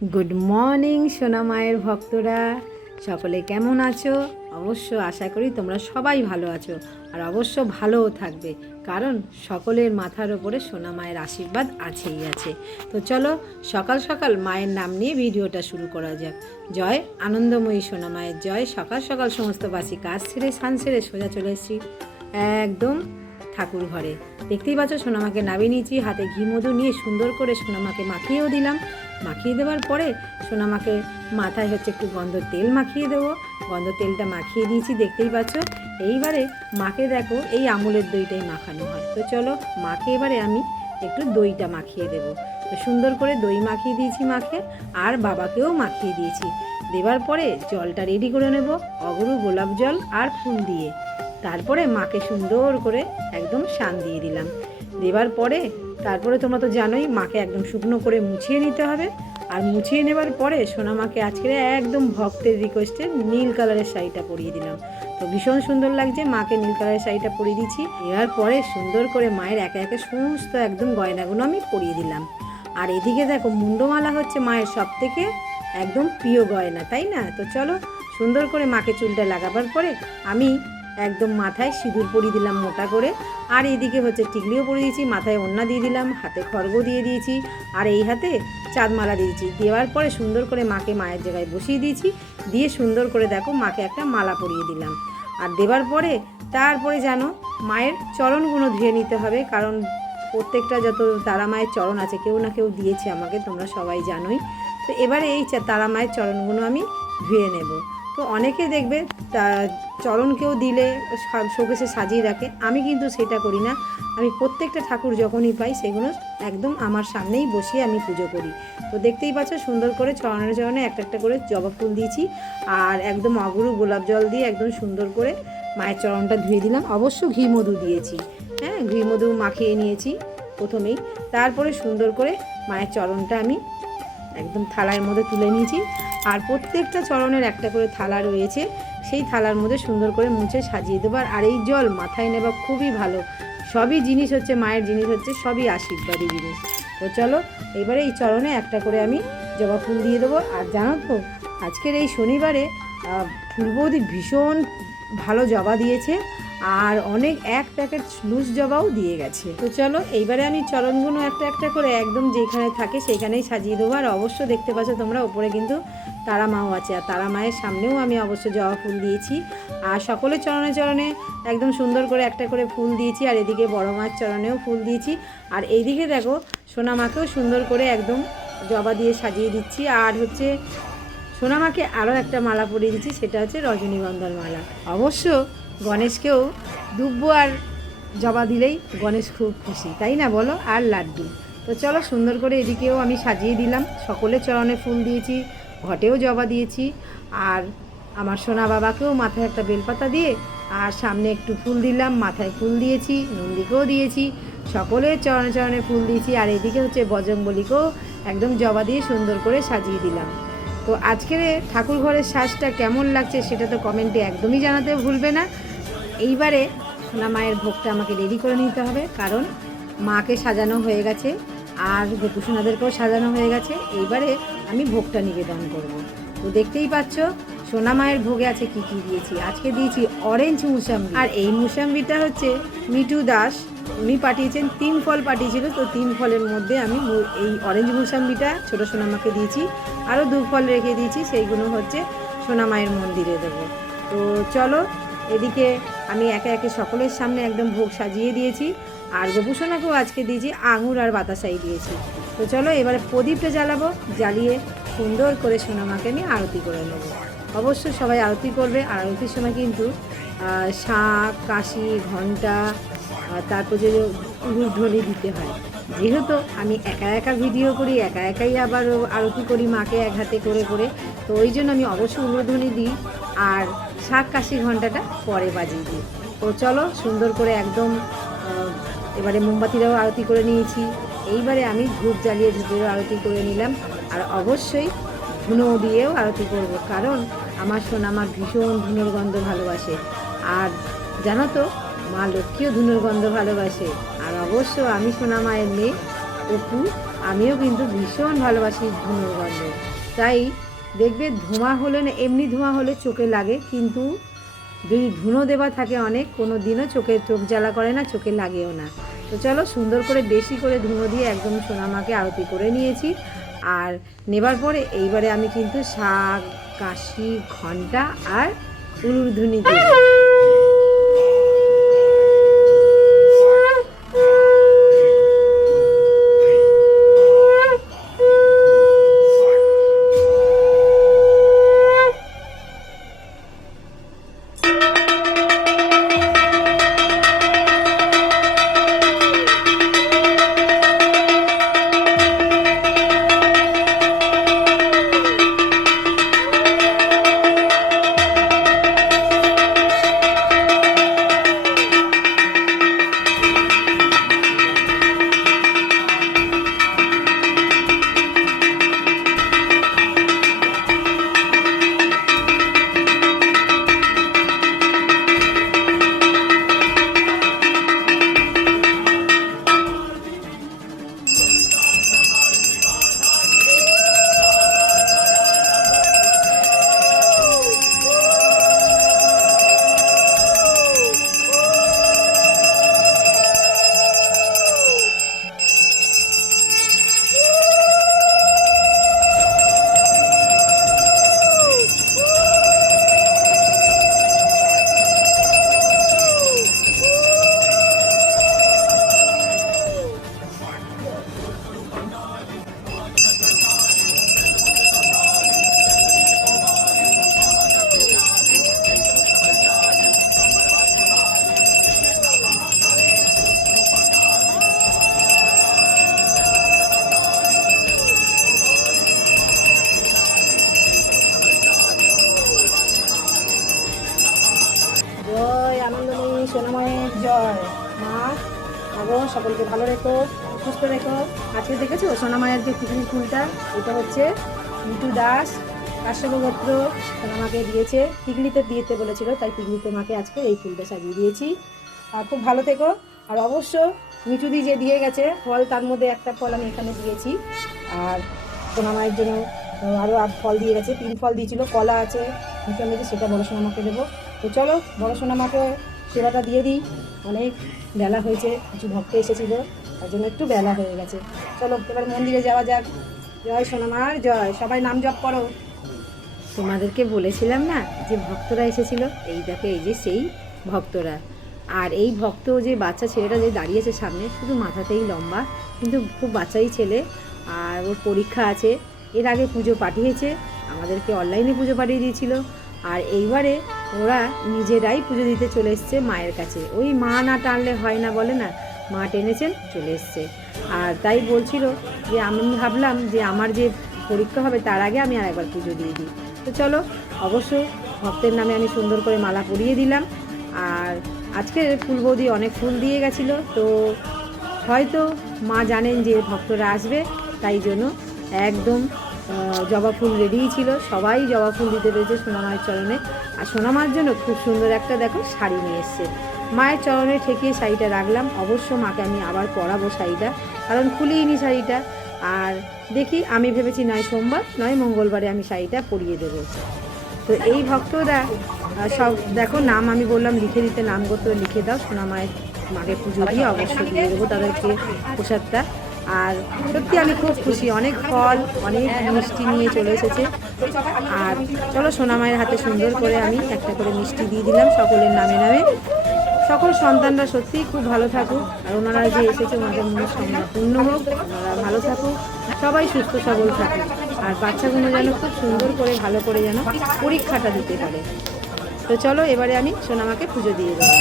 Good morning সোনা মায়ের ভক্তরা, সকলে কেমন আছো? অবশ্য আশা করি তোমরা সবাই ভালো আছো, আর অবশ্য ভালোও থাকবে, কারণ সকলের মাথার ওপরে সোনা মায়ের আশীর্বাদ আছেই আছে। তো চলো সকাল সকাল মায়ের নাম নিয়ে ভিডিওটা শুরু করা যাক। জয় আনন্দময়ী সোনা মায়ের জয়। সকাল সকাল সমস্ত বাসি কাজ ছেড়ে স্নান সেরে সোজা চলে এসেছি একদম ঠাকুর ঘরে। দেখতেই পাচ্ছ সোনামাকে নামিয়ে নিয়েছি, হাতে ঘি মধু নিয়ে সুন্দর করে সোনামাকে মাখিয়েও দিলাম। মাখিয়ে দেওয়ার পরে সোনামাকে মাথায় একটু গন্ধ তেল মাখিয়ে দেবো। গন্ধ তেলটা মাখিয়ে দিয়েছি, দেখতেই পাচ্ছ। এইবারে মাকে দেখো এই আমুলের দইটাই মাখানো হয়। তো চলো মাকে এবারে আমি একটু দইটা মাখিয়ে দেবো। তো সুন্দর করে দই মাখিয়ে দিয়েছি মাকে, আর বাবাকেও মাখিয়ে দিয়েছি। দেবার পরে জলটা রেডি করে নেব, অগরু গোলাপ জল আর ফুল দিয়ে। তারপরে মাকে সুন্দর করে একদম শান দিয়ে দিলাম। দেবার পরে তারপরে তোমরা তো জানোই মাকে একদম শুকনো করে মুছিয়ে নিতে হবে। আর মুছিয়ে নেবার পরে সোনামাকে আজকে একদম ভক্তের রিকোয়েস্টে নীল কালারের শাড়িটা পরিয়ে দিলাম। তো ভীষণ সুন্দর লাগছে, মাকে নীল কালারের শাড়িটা পরিয়ে দিচ্ছি। এবার পরে সুন্দর করে মায়ের একে একে সমস্ত একদম গয়নাগুলো আমি পরিয়ে দিলাম। আর এদিকে দেখো মুন্ডমালা হচ্ছে মায়ের সব থেকে একদম প্রিয় গয়না, তাই না? তো চলো সুন্দর করে মাকে চুলটা লাগাবার পরে আমি একদম মাথায় সিঁদুর পরিয়ে দিলাম মোটা করে। আর এইদিকে টিকলিও পরিয়ে দিয়েছি, মাথায় ওড়না দিয়ে দিলাম, হাতে খড়গ দিয়ে দিয়েছি, আর এই হাতে চাঁদমালা দিয়েছি। দেওয়ার পরে সুন্দর করে মাকে মায়ের জায়গায় বসিয়ে দিয়েছি, দিয়ে সুন্দর করে দেখো মাকে একটা মালা পরিয়ে দিলাম। আর দেবার পরে তারপরে জানো মায়ের চরণগুলো ধুয়ে নিতে হবে, কারণ প্রত্যেকটা যত তারা মায়ের চরণ আছে কেউ না কেউ দিয়েছে আমাকে, তোমরা সবাই জানোই। তো এবারে এই তারা মায়ের চরণগুলো আমি ধুয়ে নেব। তো অনেকে দেখবে চরণ কেউ দিলে শোকেসে সাজিয়ে রাখে, আমি কিন্তু সেটা করি না। আমি প্রত্যেকটা ঠাকুর যখনই পাই সেগুলো একদম আমার সামনেই বসিয়ে আমি পুজো করি। তো দেখতেই পাচ্ছ সুন্দর করে চরণে চরণে একটা একটা করে জবা ফুল দিয়েছি, আর একদম অগরু গোলাপ জল দিয়ে একদম সুন্দর করে মায়ের চরণটা ধুয়ে দিলাম। অবশ্য ঘি মধু দিয়েছি, হ্যাঁ ঘি মধু মাখিয়ে নিয়েছি প্রথমেই। তারপরে সুন্দর করে মায়ের চরণটা আমি একদম থালার মধ্যে তুলে নিয়েছি। আর প্রত্যেকটা চরণের একটা করে থালা রয়েছে, সেই থালার মধ্যে সুন্দর করে মুছে সাজিয়ে দেবো। আর এই জল মাথায় নেওয়া খুবই ভালো। সবই জিনিস মায়ের জিনিস সবই আশীর্বাদী জিনিস। তো চলো এবারে এই চরণে একটা করে আমি জবা ফুল দিয়ে দেবো। আর জানো তো আজকের এই শনিবারে ফুলবৌদি ভীষণ ভালো জবা দিয়েছে, আর অনেক এক প্যাকেট লুজ জবাও দিয়ে গেছে। তো চলো এইবারে আমি চরণগুলো একটা একটা করে একদম যেখানে থাকে সেইখানেই সাজিয়ে দেবো। আর অবশ্য দেখতে পাচ্ছ তোমরা ওপরে কিন্তু তারা মাও আছে, আর তারা মায়ের সামনেও আমি অবশ্য জবা ফুল দিয়েছি। আর সকলের চরণে চরণে একদম সুন্দর করে একটা করে ফুল দিয়েছি। আর এদিকে বড় মায়ের চরণেও ফুল দিয়েছি। আর এইদিকে দেখো সোনা মাকেও সুন্দর করে একদম জবা দিয়ে সাজিয়ে দিচ্ছি। আর সোনামাকে আরও একটা মালা পরিয়ে দিচ্ছি, সেটা হচ্ছে রজনীগন্ধার মালা। অবশ্য গণেশকেও দুব্ব আর জবা দিলেই গণেশ খুব খুশি, তাই না বলো? আর লাড্ডু। তো চলো সুন্দর করে এদিকেও আমি সাজিয়ে দিলাম, সকলের চরণে ফুল দিয়েছি, ঘটেও জবা দিয়েছি। আর আমার সোনা বাবাকেও মাথায় একটা বেলপাতা দিয়ে আর সামনে একটু ফুল দিলাম, মাথায় ফুল দিয়েছি, নন্দীকেও দিয়েছি, সকলের চরণে চরণে ফুল দিয়েছি। আর এদিকে বজরংবলীকেও একদম জবা দিয়ে সুন্দর করে সাজিয়ে দিলাম। তো আজকের ঠাকুর ঘরের সাজটা কেমন লাগছে সেটা তো কমেন্টে একদমই জানাতে ভুলবে না। এইবারে সোনা মায়ের ভোগটা আমাকে রেডি করে নিতে হবে, কারণ মাকে সাজানো হয়ে গেছে আর গোপুসোনাদেরকেও সাজানো হয়ে গেছে। এইবারে আমি ভোগটা নিবেদন করব। তো দেখতেই পাচ্ছ সোনা মায়ের ভোগে আছে কি কি দিয়েছি। আজকে দিয়েছি অরেঞ্জ মুসাম্বি, আর এই মুসাম্বিটা মিঠু দাস উনি পাঠিয়েছেন, 3 ফল পাঠিয়েছিল। তো 3 ফলের মধ্যে আমি এই অরেঞ্জ মুসাম্বিটা ছোটো সোনামাকে দিয়েছি, আরও 2 ফল রেখে দিয়েছি, সেইগুলো সোনা মায়ের মন্দিরে দেবো। তো চলো এদিকে আমি একে একে সকলের সামনে একদম ভোগ সাজিয়ে দিয়েছি। আর গোপুসোনাকেও আজকে দিয়েছি আঙুর আর বাতাসাই দিয়েছি। তো চলো এবারে প্রদীপটা জ্বালাবো, জ্বালিয়ে সুন্দর করে সোনামাকে আমি আরতি করে নেবো। অবশ্যই সবাই আরতি করবে। আর আরতির সময় কিন্তু শাঁখ, কাশি, ঘণ্টা, তারপর যে উলুধ্বনি দিতে হয়। যেহেতু আমি একা একা ভিডিও করি, একা একাই আবার আরতি করি মাকে এক হাতে করে করে, তো ওই জন্য আমি অবশ্যই উলুধ্বনি দিই, আর শাঁখ, কাশি, ঘণ্টাটা পরে বাজিয়ে দিই। তো চলো সুন্দর করে একদম এবারে মোমবাতিরাও আরতি করে নিয়েছি। এইবারে আমি ধূপ জ্বালিয়ে ধূপেরও আরতি করে নিলাম। আর অবশ্যই ধুনো দিয়েও আরতি করব, কারণ আমার সোনামা ভীষণ ধুনোর গন্ধ ভালোবাসে। আর জানো তো মা লক্ষ্মীও ধুনোর গন্ধ ভালোবাসে। আর অবশ্য আমি সোনা মায়ের মেয়ে অপু আমিও কিন্তু ভীষণ ভালোবাসি ধুনোর গন্ধ। তাই দেখবে ধোঁয়া হলে না, এমনি ধোঁয়া হলে চোখে লাগে, কিন্তু যদি ধুনো দেওয়া থাকে অনেক, কোনো দিনও চোখ জ্বালা করে না, চোখে লাগেও না। তো চলো সুন্দর করে বেশি করে ধুনো দিয়ে একদম সোনামাকে আরতি করে নিয়েছি। আর নেবার পরে এইবারে আমি কিন্তু শাক, কাশি, ঘণ্টা আর উলুধ্বনি দিই। জয় আনন্দময়ী সোনামায়ের জয়। মা আগো সকলকে ভালো রেখো, সুস্থ রেখো। আজকে দেখেছো সোনামায়ের যে টিকলি ফুলটা, এটা হচ্ছে মিঠু দাস কাশ্যপ গোত্র সোনামাকে দিয়েছে, টিকলিতে দিতে বলেছিল, তাই টিকলিতে মাকে আজকে এই ফুলটা সাজিয়ে দিয়েছি। আর খুব ভালো থেকো। আর অবশ্য মিঠুদি যে দিয়ে গেছে ফল, তার মধ্যে একটা ফল আমি এখানে দিয়েছি। আর সোনামায়ের জন্য আরও ফল দিয়ে গেছে, 3 ফল দিয়েছিল, কলা আছে মুখের মধ্যে, সেটা বড় সোনামাকে দেবো। তো চলো বড় সোনামাকে সেবাটা দিয়ে দিই। অনেক বেলা হয়েছে, কিছু ভক্ত এসেছিল, তার জন্য একটু বেলা হয়ে গেছে। চলো এবার মন্দিরে যাওয়া যাক। জয় সোনামার জয়। সবাই নাম জপ করো। তোমাদেরকে বলেছিলাম না যে ভক্তরা এসেছিল, এই দেখো এই যে সেই ভক্তরা। আর এই ভক্ত যে বাচ্চা ছেলেটা যে দাঁড়িয়েছে সামনে, শুধু মাথাতেই লম্বা, কিন্তু খুব বাচ্চাই ছেলে, আর ওর পরীক্ষা আছে। এর আগে পুজো পাঠিয়েছে, আমাদেরকে অনলাইনে পুজো পাঠিয়ে দিয়েছিল। আর এইবারে ওরা নিজেরাই পুজো দিতে চলে এসছে মায়ের কাছে। ওই মা না টানলে হয় না, বলে না, মা টেনেছেন চলে এসছে। আর তাই বলছিল যে আমি ভাবলাম যে আমার যে পরীক্ষা হবে তার আগে আমি আর একবার পুজো দিয়ে দিই। তো চলো, অবশ্য ভক্তের নামে আমি সুন্দর করে মালা পরিয়ে দিলাম। আর আজকে ফুল বৌদি অনেক ফুল দিয়ে গেছিলো, তো হয়তো মা জানেন যে ভক্তরা আসবে, তাই জন্য একদম জবা ফুল রেডিই ছিল। সবাই জবা ফুল দিতে পেরেছে সোনামায়ের চরণে। আর সোনামার জন্য খুব সুন্দর একটা দেখো শাড়ি নিয়ে এসছে, মায়ের চরণে ঠেকিয়ে শাড়িটা রাখলাম। অবশ্য মাকে আমি আবার পরাবো শাড়িটা, কারণ খুলিনি শাড়িটা। আর দেখি, আমি ভেবেছি নয় সোমবার নয় মঙ্গলবারে আমি শাড়িটা পরিয়ে দেবো। তো এই ভক্তরা সব দেখো, নাম আমি বললাম লিখে দিতে, নাম গোত্র লিখে দাও, সোনামায়ের মাকে পুজো দিয়ে অবশ্যই দিয়ে দেবো তাদেরকে প্রসাদটা। আর সত্যি আমি খুব খুশি, অনেক ফল অনেক মিষ্টি নিয়ে চলে এসেছে। আর চলো সোনামায়ের হাতে সুন্দর করে আমি একটা করে মিষ্টি দিয়ে দিলাম সকলের নামে নামে। সকল সন্তানরা সত্যিই খুব ভালো থাকুক, আর ওনারা যে এসেছে ওনাদের মনে পূর্ণ হোক, ওনারা ভালো থাকুক, সবাই সুস্থ সবল থাকুক। আর বাচ্চাগুলো যেন খুব সুন্দর করে ভালো করে যেন পরীক্ষাটা দিতে পারে। তো চলো এবারে আমি সোনামাকে পুজো দিয়ে দেবো।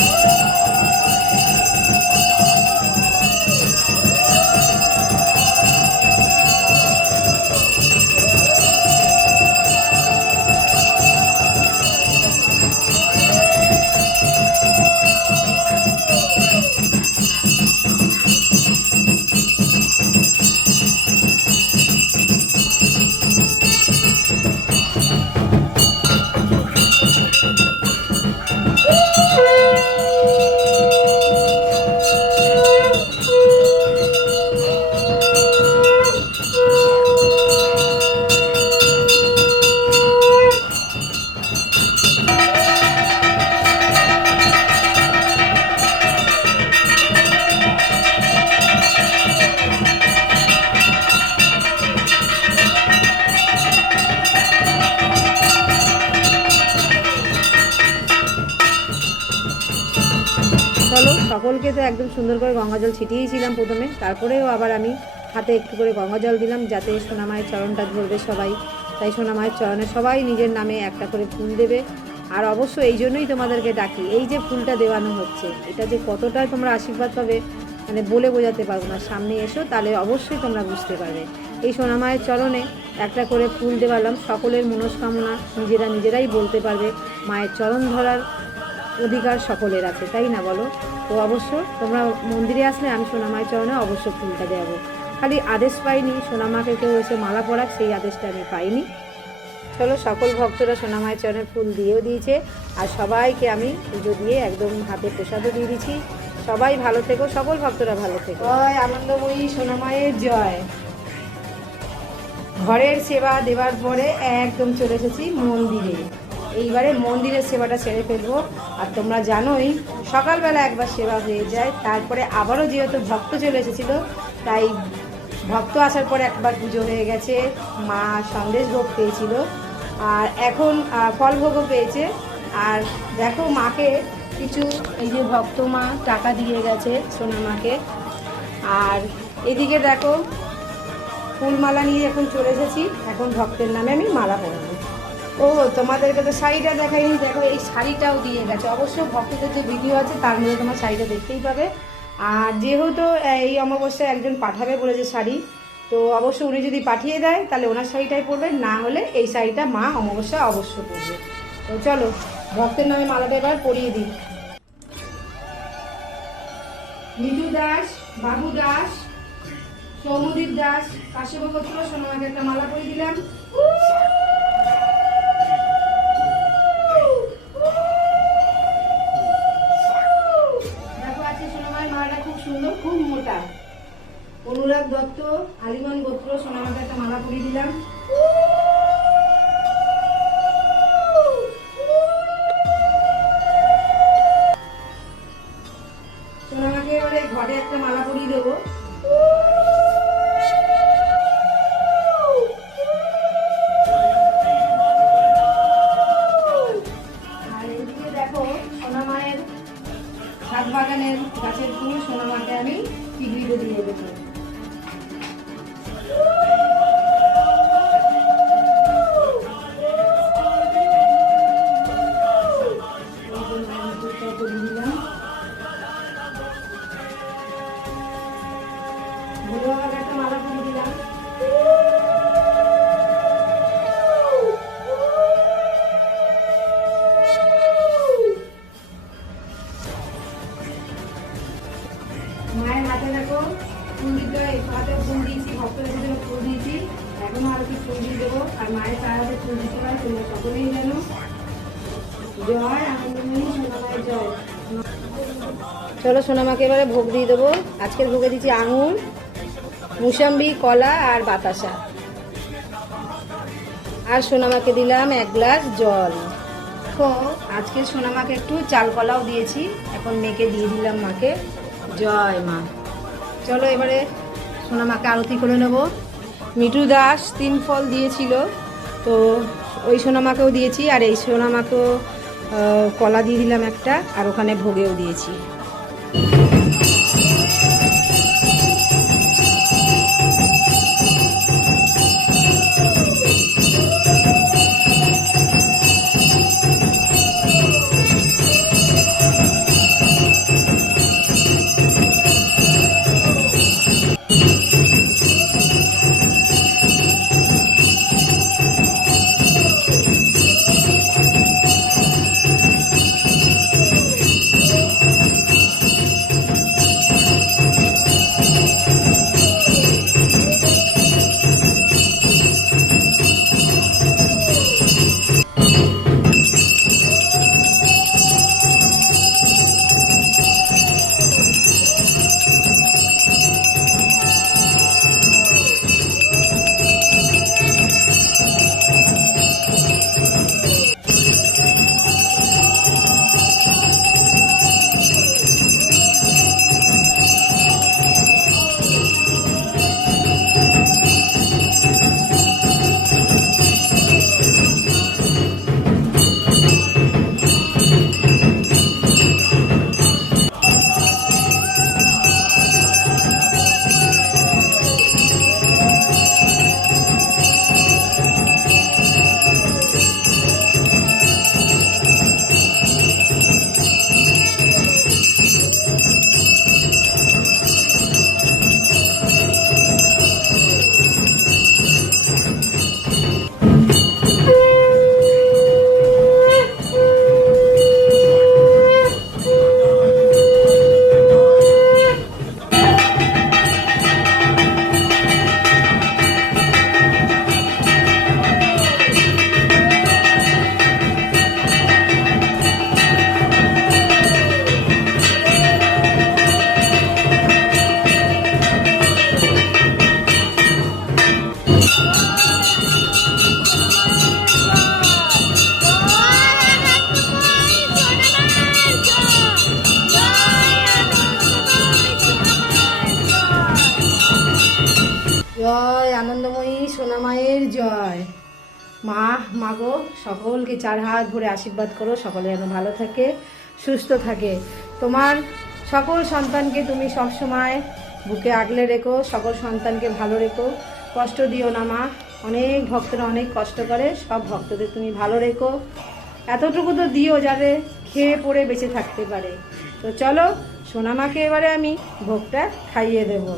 সকলকে তো একদম সুন্দর করে গঙ্গা জল ছিটিয়েছিলাম প্রথমে, তারপরেও আবার আমি হাতে একটু করে গঙ্গা জল দিলাম যাতে সোনামায়ের চরণটা ধরবে সবাই। তাই সোনামায়ের চরণে সবাই নিজের নামে একটা করে ফুল দেবে। আর অবশ্য এই জন্যই তোমাদেরকে ডাকি, এই যে ফুলটা দেওয়ানো হচ্ছে এটা যে কতটাই তোমরা আশীর্বাদ পাবে মানে বলে বোঝাতে পারবো না। সামনে এসো, তাহলে অবশ্যই তোমরা বুঝতে পারবে। এই সোনামায়ের চরণে একটা করে ফুল দেওয়ালাম, সকলের মনস্কামনা নিজেরাই বলতে পারবে। মায়ের চরণ ধরার অধিকার সকলের আছে, তাই না বলো? তো অবশ্য তোমরা মন্দিরে আসলে আমি সোনামায়ের চরণে অবশ্য ফুলটা দেবো। খালি আদেশ পাইনি সোনামাকে কেউ এসে মালা পরাক, সেই আদেশটা আমি পাইনি। চলো, সকল ভক্তরা সোনামায়ের চরণে ফুল দিয়েও দিয়েছে, আর সবাইকে আমি পুজো দিয়ে একদম হাতে প্রসাদও দিয়ে দিচ্ছি। সবাই ভালো থেকো, সকল ভক্তরা ভালো থেকো। জয় আনন্দময়ী সোনামায়ের জয়। ঘরের সেবা দেওয়ার পরে একদম চলে এসেছি মন্দিরে। এইবারে মন্দিরের সেবাটা সেরে ফেলবো। আর তোমরা জানোই সকালবেলা একবার সেবা হয়ে যায়, তারপরে আবারও যেহেতু ভক্ত চলে এসেছিলো তাই ভক্ত আসার পরে একবার পুজো হয়ে গেছে। মা সন্দেশ ভোগ পেয়েছিল আর এখন ফল ভোগও পেয়েছে। আর দেখো মাকে কিছু এই যে ভক্ত মা টাকা দিয়ে গেছে সোনামাকে। আর এদিকে দেখো ফুলমালা নিয়ে এখন চলে এসেছি, এখন ভক্তের নামে আমি মালা পরাবো। ও তোমাদেরকে তো শাড়িটা দেখাইনি, দেখো এই শাড়িটাও দিয়ে গেছে। অবশ্য ভক্তদের যে ভিডিও আছে তার মধ্যে তোমার শাড়িটা দেখতেই পাবে। আর যেহেতু এই অমাবস্যায় একজন পাঠাবে বলেছে শাড়ি, তো অবশ্য উনি যদি পাঠিয়ে দেয় তাহলে ওনার শাড়িটাই পরবে, না হলে এই শাড়িটা মা অমাবস্যা অবশ্য পরবে। তো চলো ভক্তের নামে মালাটা এবার পরিয়ে দিই। মিঠু দাস, বাবু দাস, সৌমদীপ দাস, কাশ্যপ গোত্র সোনামাকে একটা মালা পরিয়ে দিলাম। দেখো আছে সোনামায়ের মালাটা খুব সুন্দর, খুব মোটা। অনুরাগ দত্ত, আলিমান গোত্র সোনামাকে একটা মালা পরিয়ে দিলাম। সোনামাকে এবারে ঘরে একটা মালা পরিয়ে দেবো। ছাদ বাগানের গাছের ফুল সোনামাকে আমি টিকলিতে দিয়ে দেবো। একটা মালা পরিয়ে দিলাম। মায়ের হাতে দেখো ফুল দিতে, হাতে ফুল দিয়েছি, ভক্তদের জন্য ফুল দিয়েছি, এখনো আরো কি ফুল দিয়ে দেবো। আর মায়ের তার হাতে ফুল দিতে হয়, তোমরা সকলেই জানো। জয় আনন্দময়ী সোনামায়ের জয়। চলো সোনামাকে এবারে ভোগ দিয়ে দেবো। আজকের ভোগে দিচ্ছি আঙুর, মুসাম্বি, কলা আর বাতাসা। আর সোনামাকে দিলাম 1 গ্লাস জল। তো আজকে সোনামাকে একটু চাল কলাও দিয়েছি, এখন মেয়েকে দিয়ে দিলাম মাকে। জয় মা। চলো এবারে সোনামাকে আরতি করে নেব। মিঠু দাস 3 ফল দিয়েছিল, তো ওই সোনামাকেও দিয়েছি, আর এই সোনামাকেও কলা দিয়ে দিলাম একটা, আর ওখানে ভোগেও দিয়েছি। মাগো সকলকে 4 হাত ভরে আশীর্বাদ করো, সকলে যেন ভালো থাকে, সুস্থ থাকে। তোমার সকল সন্তানকে তুমি সবসময় বুকে আগলে রেখো, সকল সন্তানকে ভালো রেখো, কষ্ট দিও না মা। অনেক ভক্তরা অনেক কষ্ট করে, সব ভক্তদের তুমি ভালো রেখো, এতটুকু তো দিও যাতে খেয়ে পড়ে বেঁচে থাকতে পারে। তো চলো সোনামাকে এবারে আমি ভোগটা খাইয়ে দেবো।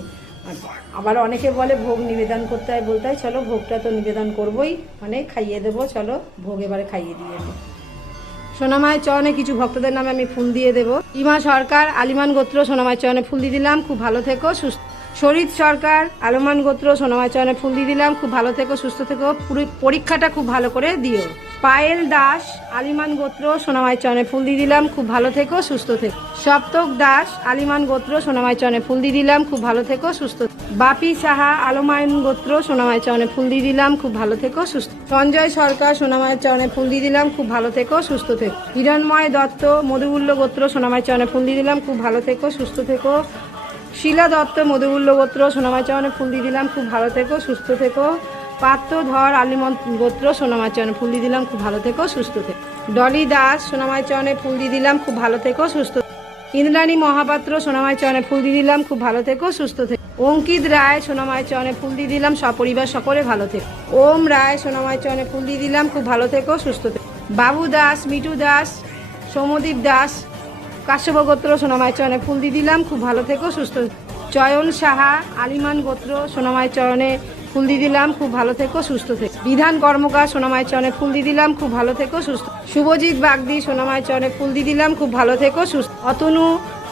আবার অনেকে বলে ভোগ নিবেদন করতে হয়, বলতে হয়, চলো ভোগটা তো নিবেদন করবোই, মানে খাইয়ে দেবো। চলো ভোগ এবারে খাইয়ে দিয়ে দেবো। সোনামায়ের চরণে কিছু ভক্তদের নামে আমি ফুল দিয়ে দেবো। ইমা সরকার, আলিমান গোত্র, সোনামায়ের চরণে ফুল দিয়ে দিলাম, খুব ভালো থেকো সুস্থ। শরীর সরকার, আলমান গোত্র, সোনামায়ের চরণে ফুল দিয়ে দিলাম, খুব ভালো থেকো সুস্থ থেকো, পরীক্ষাটা খুব ভালো করে দিও। পায়েল দাস, আলিমান গোত্র, সোনামায়ের চরণে ফুল দিয়ে দিলাম, খুব ভালো থেকো সুস্থ থেকো। সপ্তক দাস, আলিমান গোত্র, সোনামায়ের চরণে ফুল দিয়ে দিলাম, খুব ভালো থেকো সুস্থ। বাপি সাহা, আলমায়ন গোত্র, সোনামায়ের চরণে ফুল দিয়ে দিলাম, খুব ভালো থেকো সুস্থ। সঞ্জয় সরকার, সোনামায়ের চরণে ফুল দিয়ে দিলাম, খুব ভালো থেকো সুস্থ থেকো। হিরণময় দত্ত, মধুমূল্য গোত্র, সোনামায়ের চরণে ফুল দিয়ে দিলাম, খুব ভালো থেকো সুস্থ থেকো। শিলা দত্ত, মধুমূল্য গোত্র, সোনামায়ের চরণে ফুল দিয়ে দিলাম, খুব ভালো থেকো সুস্থ থেকো। পাত্রধর, আলিমন গোত্র, সোনামায়ের চরণে ফুল দিয়ে দিলাম, খুব ভালো থেকো সুস্থ থেকো। ডলি দাস, সোনামায়ের চরণে ফুল দিয়ে দিলাম, খুব ভালো থেকো সুস্থ। ইন্দ্রাণী মহাপাত্র, সোনামায়ের চরণে ফুল দিয়ে দিলাম, খুব ভালো থেকো সুস্থ থেকো। অঙ্কিত রায়, সোনামায়ের চরণে ফুল দিয়ে দিলাম, সপরিবার সকলে ভালো থেকো। ওম রায়, সোনামায়ের চরণে ফুল দিয়ে দিলাম, খুব ভালো থেকো সুস্থ থেকো। বাবু দাস, মিঠু দাস, সৌমদীপ দাস, কাশ্যপ গোত্র, সোনামায়ের চরণে ফুল দিয়ে দিলাম, খুব ভালো থেকো সুস্থ। চয়ন সাহা, আলিমান গোত্র, সোনামায়ের চরণে ফুল দিয়ে দিলাম, খুব ভালো থেকো সুস্থ থেকো। বিধান কর্মকার, সোনামায়ের চরণে ফুল দিয়ে দিলাম, খুব ভালো থেকো সুস্থ। শুভজিৎ বাগদি, সোনামায়ের চরণে ফুল দিয়ে দিলাম, খুব ভালো থেকো সুস্থ। অতনু,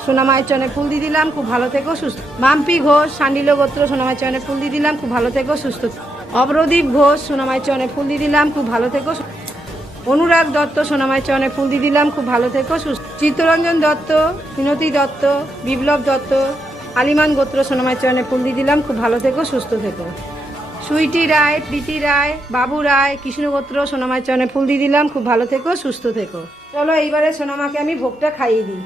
সোনামায়ের চরণে ফুল দিয়ে দিলাম, খুব ভালো থেকো সুস্থ। মাম্পি ঘোষ, সান্ডিল গোত্র, সোনামায়ের চরণে ফুল দিয়ে দিলাম, খুব ভালো থেকো সুস্থ। অবরদীপ ঘোষ, সোনামায়ের চরণে ফুল দিয়ে দিলাম, খুব ভালো থেকো। অনুরাগ দত্ত, সোনামায়ের চরণে ফুল দিয়ে দিলাম, খুব ভালো থেকো সুস্থ। চিত্তরঞ্জন দত্ত, মিনতি দত্ত, বিপ্লব দত্ত, আলিমান গোত্র, সোনামায়ের চরণে ফুল দিয়ে দিলাম, খুব ভালো থেকো সুস্থ থেকো। সুইটি রায়, প্রীতি রায়, বাবু রায়, কৃষ্ণগোত্র, সোনামায়ের চরণে ফুল দিয়ে দিলাম, খুব ভালো থেকো সুস্থ থেকো। চলো এইবারে সোনামাকে আমি ভোগটা খাইয়ে দিই।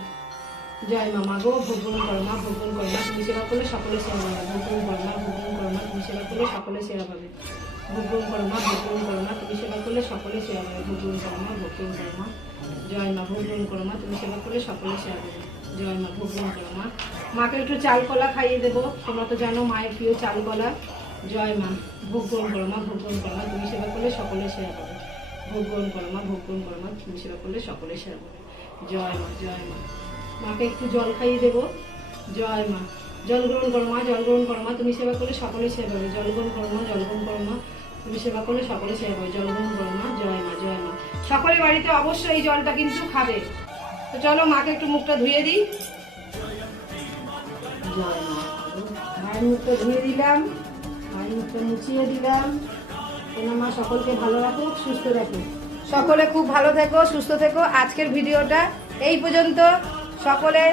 জয় মা গো, ভোগন কর্মা, ভোগন কর্মা, তুমি সেবা করলে সকলে সেবা পাবে। ভোগন কর্মা, ভোগন কর্মা, তুমি সেবা করলে সকলে সেবা পাবে। ভোগন কর্মা, ভোগন কর্মা, তুমি সেবা করলে সকলে সেবা পাবে। ভোগন কর্মা, ভোগন কর্মা, জয় মা। ভোগন কর্মা, তুমি সেবা করলে সকলে সেবা পাবে। জয় মা। ভোগন কর্মা। মাকে একটু চাল কলা খাইয়ে দেবো, তোমরা তো জানো মায়ের প্রিয় চাল কলা। জয় মা। ভোগন কর্মা, ভোগন কর্মা, তুমি সেবা করলে সকলে সেবা পাবে। ভোগন কর্মা, ভোগন কর্মা, তুমি সেবা করলে সকলে সেবা পাবে। জয় মা, জয় মা। মাকে একটু জল খাইয়ে দেবো। জয় মা। জল গ্রহণ করো মা, জল গ্রহণ করো মা, তুমি সেবা করলে সকলে সেবা পাবে। জল গ্রহণ করো মা, জল গ্রহণ করো মা, তুমি সেবা করলে সকলে সেবা পাবে। জল গ্রহণ করো মা। জয় মা, জয় মা। সকলে বাড়িতে অবশ্যই এই জলটা কিন্তু খাবে। তো চলো মাকে একটু মুখটা ধুয়ে দিই। জয় মা। মায়ের মুখটা ধুয়ে দিলাম, মায়ের মুখটা মুছিয়ে দিলাম। তোমার মা সকলকে ভালো রাখো, সুস্থ রাখো। সকলে খুব ভালো থেকো, সুস্থ থেকো। আজকের ভিডিওটা এই পর্যন্ত। সকলে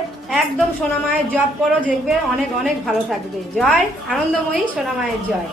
একদম সোনামায়ের জপ করো, দেখবে অনেক অনেক ভালো থাকবে। জয় আনন্দময়ী সোনামায়ের জয়।